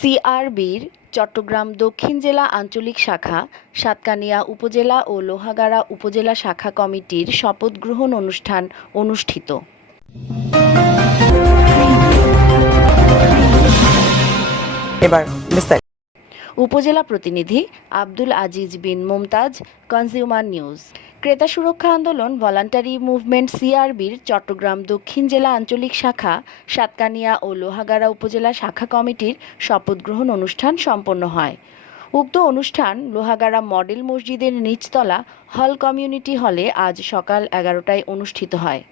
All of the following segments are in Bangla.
সিআরবির চট্টগ্রাম দক্ষিণ জেলা আঞ্চলিক শাখা, সাতকানিয়া উপজেলা ও লোহাগাড়া উপজেলা শাখা কমিটির শপথ গ্রহণ অনুষ্ঠান অনুষ্ঠিত। এবার উপজেলা প্রতিনিধি আব্দুল আজিজ বিন মুমতাজ কনজিউমার নিউজ ক্রেতা সুরক্ষা আন্দোলন ভলান্টারি মুভমেন্ট সিআরবির চট্টগ্রাম দক্ষিণ জেলা আঞ্চলিক শাখা, সাতকানিয়া ও লোহাগাড়া উপজেলা শাখা কমিটির শপথ গ্রহণ অনুষ্ঠান সম্পন্ন হয়। উক্ত অনুষ্ঠান লোহাগাড়া মডেল মসজিদের নিচতলা হল কমিউনিটি হলে আজ সকাল এগারোটায় অনুষ্ঠিত হয়।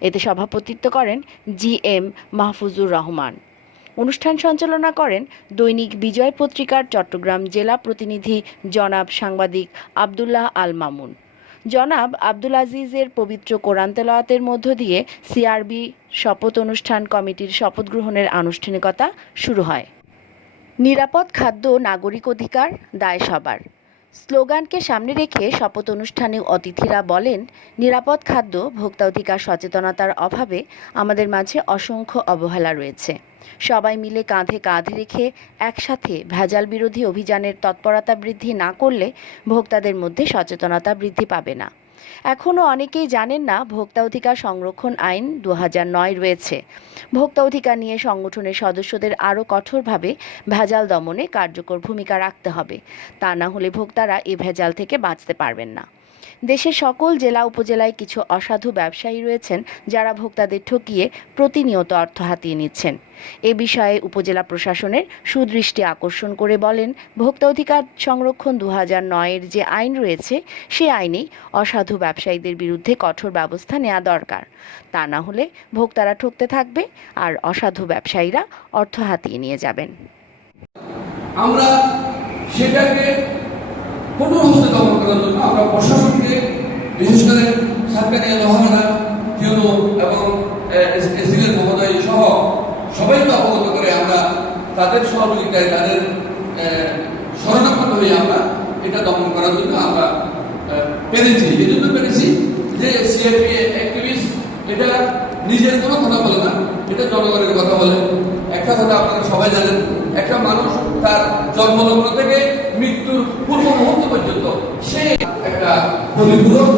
এতে সভাপতিত্ব করেন জি এম মাহফুজুর রহমান। অনুষ্ঠান সঞ্চালনা করেন দৈনিক বিজয় পত্রিকার চট্টগ্রাম জেলা প্রতিনিধি জনাব সাংবাদিক আবদুল্লাহ আল মামুন। জনাব আব্দুল আজিজের পবিত্র কোরআন তেলাওয়াতের মধ্য দিয়ে সিআরবি শপথ অনুষ্ঠান কমিটির শপথ গ্রহণের আনুষ্ঠানিকতা শুরু হয়। নিরাপদ খাদ্য, নাগরিক অধিকার, দায় সবার। স্লোগানকে সামনে রেখে শপথ অনুষ্ঠানে অতিথিরা বলেন, নিরাপদ খাদ্য, ভোক্তা অধিকার সচেতনতার অভাবে আমাদের মাঝে অসংখ্য অবহেলা রয়েছে। সবাই মিলে কাঁধে কাঁধ রেখে একসাথে ভেজাল বিরোধী অভিযানের তৎপরতা বৃদ্ধি না করলে ভোক্তাদের মধ্যে সচেতনতা বৃদ্ধি পাবে না। এখনও অনেকেই জানেন না ভোক্তা অধিকার সংরক্ষণ আইন দু নয় রয়েছে। ভোক্তা অধিকার নিয়ে সংগঠনের সদস্যদের আরও কঠোরভাবে ভেজাল দমনে কার্যকর ভূমিকা রাখতে হবে। তা না হলে ভোক্তারা এ ভেজাল থেকে বাঁচতে পারবেন না। দেশের সকল জেলা উপজেলায় কিছু অসাধু ব্যবসায়ী রয়েছেন যারা ভোক্তাদের ঠকিয়ে প্রতিনিয়ত অর্থ হাতিয়ে নিচ্ছেন। এ বিষয়ে উপজেলা প্রশাসনের সুদৃষ্টি আকর্ষণ করে বলেন, ভোক্তা অধিকার সংরক্ষণ দু হাজার নয়ের যে আইন রয়েছে, সে আইনেই অসাধু ব্যবসায়ীদের বিরুদ্ধে কঠোর ব্যবস্থা নেওয়া দরকার। তা না হলে ভোক্তারা ঠকতে থাকবে আর অসাধু ব্যবসায়ীরা অর্থ হাতিয়ে নিয়ে যাবেন। আমরা সেটাকে কঠোর হস্তে দমন করার জন্য আমরা প্রশাসনকে, বিশেষ করে সরকারি লোহাগাড়া জিওনো এবং এসিলের মহোদয় সহ সবাইকে অবগত করে আমরা তাদের সহযোগিতায়, তাদের শরণাপন্ন হয়ে আমরা এটা দমন করার জন্য আমরা পেরেছি। এই জন্য পেরেছি যে সিআরপি অ্যাক্টিভিস্ট এটা নিজের কোনো কথা বলে না, এটা জনগণের কথা বলে। একটা কথা আপনারা সবাই জানেন, একটা মানুষ তার জন্মলগ্ন থেকে মৃত্যুর পূর্ব মুহূর্ত পর্যন্ত সে একটা পরিপূরক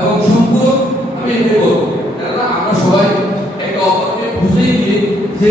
এবং সম্পূরক আমি এটাই বলব কেননা আমরা সবাই একে অপরকে বুঝেই দিয়ে যে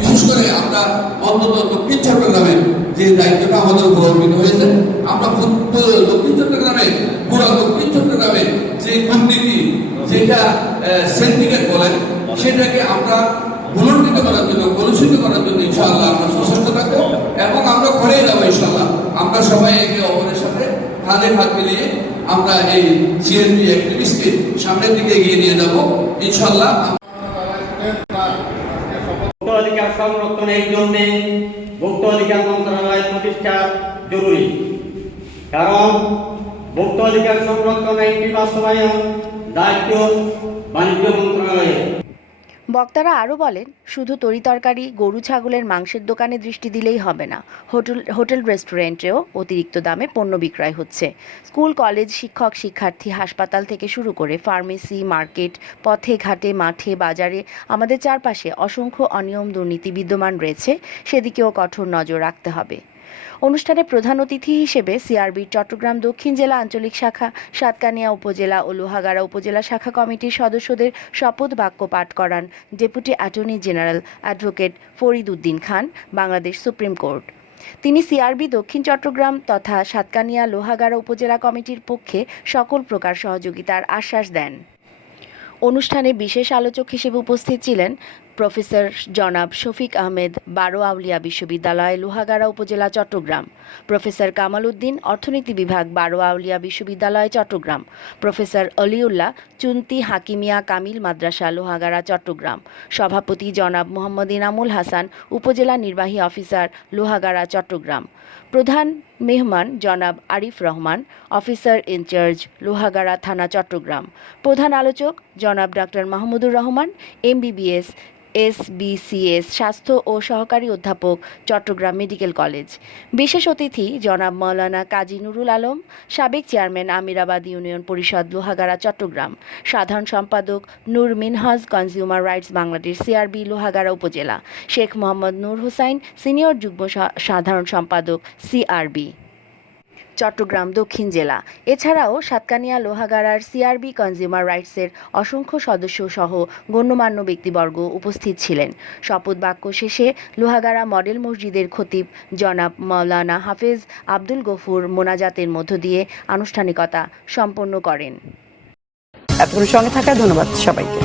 বিশেষ করে আমরা অন্তত দক্ষিণ চট্টগ্রামে যে দায়িত্বটা আমাদের উপর অর্পিত হয়েছে, আমরা দক্ষিণ চট্টগ্রামে, পুরো দক্ষিণ চট্টগ্রামে যে দুর্নীতি যেটা সেন্ডিকেট বলেন, সেটাকে আমরা পুনর্নীত করার জন্য, কলুষিত করার জন্য ইনশাআল্লাহ আমরা সচেষ্ট থাকব এবং আমরা করেই যাব ইনশাআল্লাহ। আমরা সবাই একে অপরের সাথে কাঁধে হাত মিলিয়ে আমরা এই সিএনপি অ্যাক্টিভিস্টকে সামনের দিকে এগিয়ে নিয়ে যাব। ইনশাআল্লাহ ভোক্ত অধিকার সংরক্ষণের জন্য ভুক্ত অধিকার মন্ত্রণালয় প্রতিষ্ঠা জরুরি। কারণ ভুক্ত অধিকার সংরক্ষণ একটি বাস্তবায়ন, দায়িত্ব বাণিজ্য মন্ত্রণালয়ের। বক্তারা আরও বলেন, শুধু তরিতরকারি, গরু ছাগলের মাংসের দোকানে দৃষ্টি দিলেই হবে না। হোটেল হোটেল রেস্টুরেন্টেও অতিরিক্ত দামে পণ্য বিক্রয় হচ্ছে। স্কুল, কলেজ, শিক্ষক, শিক্ষার্থী, হাসপাতাল থেকে শুরু করে ফার্মেসি, মার্কেট, পথে, ঘাটে, মাঠে, বাজারে আমাদের চারপাশে অসংখ্য অনিয়ম দুর্নীতি বিদ্যমান রয়েছে। সেদিকেও কঠোর নজর রাখতে হবে। অনুষ্ঠানে প্রধান অতিথি হিসেবে সিআরবির চট্টগ্রাম দক্ষিণ জেলা আঞ্চলিক শাখা, সাতকানিয়া উপজেলা ও লোহাগাড়া উপজেলা শাখা কমিটির সদস্যদের শপথ বাক্য পাঠ করান deputy attorney general advocate Farid Uddin Khan, Bangladesh supreme court. তিনি সিআরবি দক্ষিণ চট্টগ্রাম তথা সাতকানিয়া লোহাগাড়া উপজেলা কমিটির পক্ষে সকল প্রকার সহযোগিতার আশ্বাস দেন। অনুষ্ঠানে বিশেষ আলোচক হিসেবে উপস্থিত ছিলেন প্রফেসর জনাব শফিক আহমেদ বারো আউলিয়া বিশ্ববিদ্যালয়, লোহাগাড়া উপজেলা, চট্টগ্রাম। প্রফেসর কামাল উদ্দিন, অর্থনীতি বিভাগ, বারো আউলিয়া বিশ্ববিদ্যালয়, চট্টগ্রাম। প্রফেসর অলিউল্লাহ চুন্তি, হাকিমিয়া কামিল মাদ্রাসা, লোহাগাড়া, চট্টগ্রাম। সভাপতি জনাব মোহাম্মদ ইনামুল হাসান, উপজেলা নির্বাহী অফিসার, লোহাগাড়া, চট্টগ্রাম। প্রধান মেহমান জনাব Arif Rahman, officer in charge, Lohagara থানা, চট্টগ্রাম। প্রধান আলোচক জনাব doctor Mahmudur Rahman, MBBS SBCS স্বাস্থ্য ও সহকারী অধ্যাপক, চট্টগ্রাম মেডিকেল কলেজ। বিশেষ অতিথি জনাব মৌলানা কাজী নুরুল আলম, সাবেক চেয়ারম্যান আমিরাবাদ ইউনিয়ন পরিষদ লোহাগাড়া, চট্টগ্রাম। সাধারণ সম্পাদক Nur Minhaj, consumer rights Bangladesh, CRB, Lohagara উপজেলা। শেখ মোহাম্মদ নূর হোসাইন, সিনিয়র যুগ্ম সাধারণ সম্পাদক, সিআরবি। চট্টগ্রাম দক্ষিণ জেলা। এছাড়াও সাতকানিয়া, লোহাগাড়ার, সিআরবি, কনজিউমার রাইটসের অসংখ্য সদস্য সহ গণ্যমান্য ব্যক্তিবর্গ উপস্থিত ছিলেন। শপথ বাক্য শেষে লোহাগাড়া মডেল মসজিদের খতিব জনাব মাওলানা হাফেজ আব্দুল গফুর মোনাজাতের মধ্য দিয়ে আনুষ্ঠানিকতা সম্পন্ন করেন। এতক্ষণ সঙ্গে থাকার ধন্যবাদ সবাইকে।